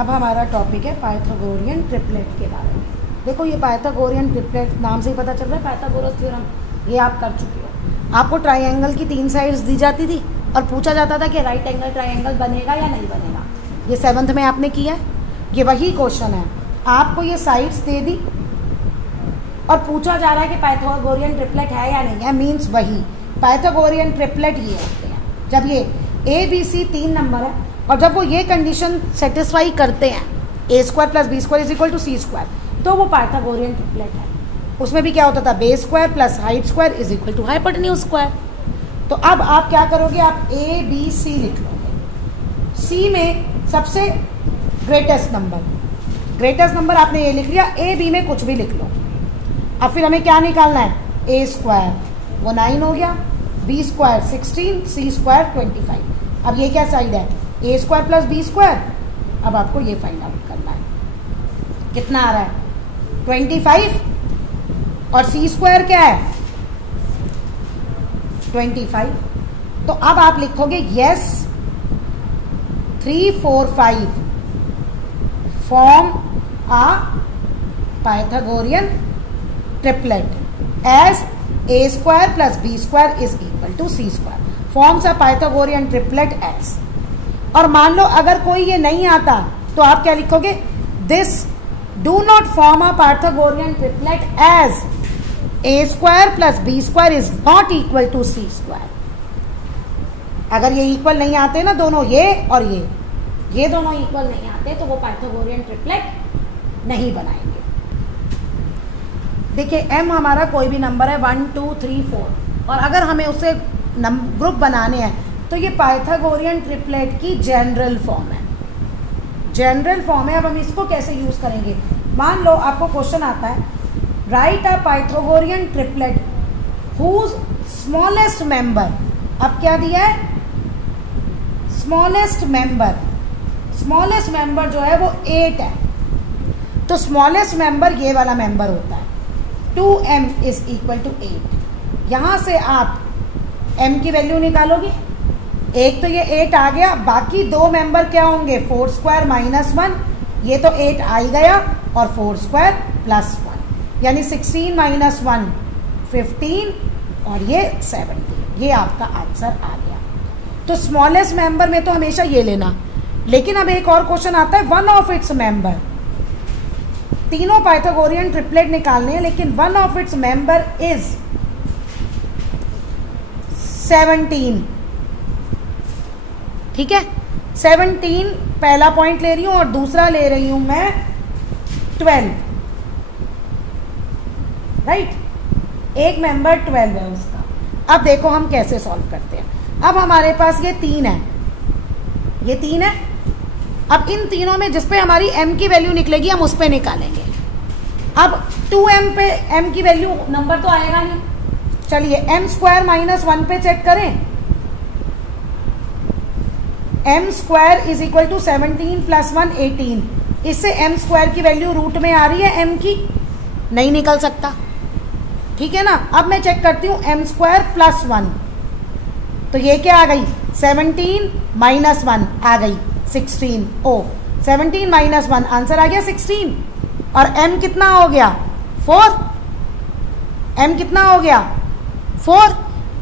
अब हमारा टॉपिक है पाइथागोरियन ट्रिपलेट के बारे में। देखो ये पाइथागोरियन ट्रिपलेट नाम से ही पता चल रहा है, पाइथागोरस थ्योरम ये आप कर चुके हो। आपको ट्राइंगल की 3 साइड्स दी जाती थी और पूछा जाता था कि राइट एंगल ट्राइंगल बनेगा या नहीं बनेगा। ये 7th में आपने किया है, ये वही क्वेश्चन है। आपको ये साइड्स दे दी और पूछा जा रहा है कि पाइथागोरियन ट्रिपलेट है या नहीं है। मीन्स वही पाइथागोरियन ट्रिपलेट ये होते हैं जब ये ए बी सी 3 नंबर है और जब वो ये कंडीशन सेटिस्फाई करते हैं a square plus b square is equal to c square, तो वो पाइथागोरियन ट्रिपलेट है। उसमें भी क्या होता था, base square plus height square is equal to hypotenuse square. तो अब आप क्या करोगे, आप ए बी सी लिख लोगे। सी में सबसे ग्रेटेस्ट नंबर आपने ये लिख लिया, ए बी में कुछ भी लिख लो। अब फिर हमें क्या निकालना है, ए स्क्वायर वो 9 हो गया, बी स्क्वायर 16, सी स्क्वायर 25। अब ये क्या साइड है, ए स्क्वायर प्लस बी स्क्वायर। अब आपको ये फाइंड आउट करना है कितना आ रहा है 25 और सी स्क्वायर क्या है 25। तो अब आप लिखोगे yes 3 4 5 form a Pythagorean triplet as a square plus b square is equal to c square. Forms a Pythagorean triplet as. और मान लो अगर कोई ये नहीं आता तो आप क्या लिखोगे, this do not form a Pythagorean triplet as a square plus b square is not equal to c square. अगर ये इक्वल नहीं आते ना दोनों, ये और ये दोनों इक्वल नहीं आते तो वो पाइथागोरियन ट्रिपलेट नहीं बनाएंगे। देखिए m हमारा कोई भी नंबर है 1 2 3 4 और अगर हमें उससे ग्रुप बनाने हैं तो ये पाइथागोरियन ट्रिपलेट की जनरल फॉर्म है। अब हम इसको कैसे यूज करेंगे, मान लो आपको क्वेश्चन आता है write a Pythagorean triplet whose smallest member. अब क्या दिया है, स्मॉलेस्ट मेंबर जो है वो 8 है। तो स्मॉलेस्ट मेंबर ये वाला मेंबर होता है 2m इज इक्वल टू 8। यहां से आप m की वैल्यू निकालोगे, एक तो ये 8 आ गया, बाकी 2 मेंबर क्या होंगे 4 स्क्वायर माइनस 1, ये तो 8 आ ही गया और 4 स्क्वायर प्लस 1 यानी 16 माइनस 1 15 और ये 17। ये आपका आंसर आ गया। तो स्मॉलेस्ट मेंबर में तो हमेशा ये लेना। लेकिन अब एक और क्वेश्चन आता है वन ऑफ इट्स मेंबर। तीनों पाइथागोरियन ट्रिपलेट निकालने हैं लेकिन one of its member is 17। ठीक है, 17 पहला पॉइंट ले रही हूं और दूसरा ले रही हूं मैं 12। राइट, एक मेंबर 12 है उसका। अब देखो हम कैसे सॉल्व करते हैं। अब हमारे पास ये 3 है, अब इन तीनों में जिस पे हमारी m की वैल्यू निकलेगी हम उस पे निकालेंगे। अब 2m पे m की वैल्यू नंबर तो आएगा नहीं। चलिए m स्क्वायर माइनस 1 पे चेक करें। m square is equal to 17 plus 1 18। इससे m स्क्वायर की वैल्यू रूट में आ रही है, m की नहीं निकल सकता। ठीक है ना। अब मैं चेक करती हूँ m स्क्वायर प्लस 1, तो ये क्या आ गई 17 माइनस 1 आ गई 16। 17 माइनस 1 आंसर आ गया 16 और m कितना हो गया 4। m कितना हो गया 4।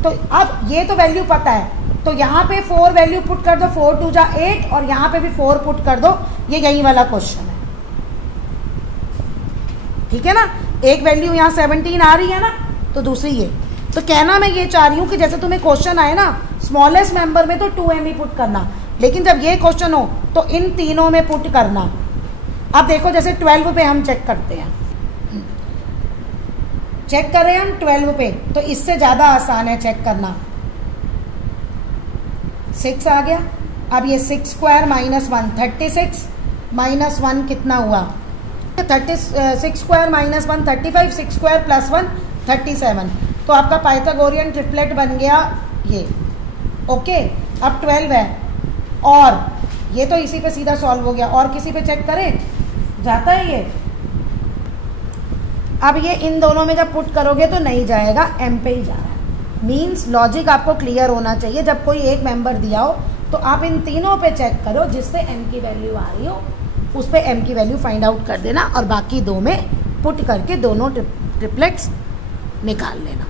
तो अब ये तो वैल्यू पता है तो यहाँ पे 4 वैल्यू पुट कर दो, 4 2 जा 8 और यहाँ पे भी 4 पुट कर दो। ये यही वाला क्वेश्चन है। ठीक है ना, एक वैल्यू यहाँ 17 आ रही है ना, तो दूसरी ये। तो कहना मैं ये चाह रही हूँ कि जैसे तुम्हें क्वेश्चन आए ना स्मॉलेस्ट मेंबर में तो 2m ही पुट करना, लेकिन जब ये क्वेश्चन हो तो इन तीनों में पुट करना। अब देखो जैसे 12 पे हम चेक करते हैं, चेक कर रहे हैं हम 12 पे, तो इससे ज्यादा आसान है चेक करना। 6 आ गया। अब ये 6 स्क्वायर माइनस 1 36 माइनस 1 कितना हुआ 6 स्क्वायर माइनस 1 35, 6 स्क्वायर प्लस 1 37। तो आपका पाइथागोरियन ट्रिपलेट बन गया ये। ओके, अब 12 है और ये तो इसी पे सीधा सॉल्व हो गया। और किसी पे चेक करें, जाता है ये। अब ये इन दोनों में जब पुट करोगे तो नहीं जाएगा, m पे ही जा रहा है। मीन्स लॉजिक आपको क्लियर होना चाहिए। जब कोई एक मेंबर दिया हो तो आप इन तीनों पे चेक करो जिससे m की वैल्यू आ रही हो उस पर m की वैल्यू फाइंड आउट कर देना और बाकी दो में पुट करके दोनों ट्रिपलेट्स निकाल लेना।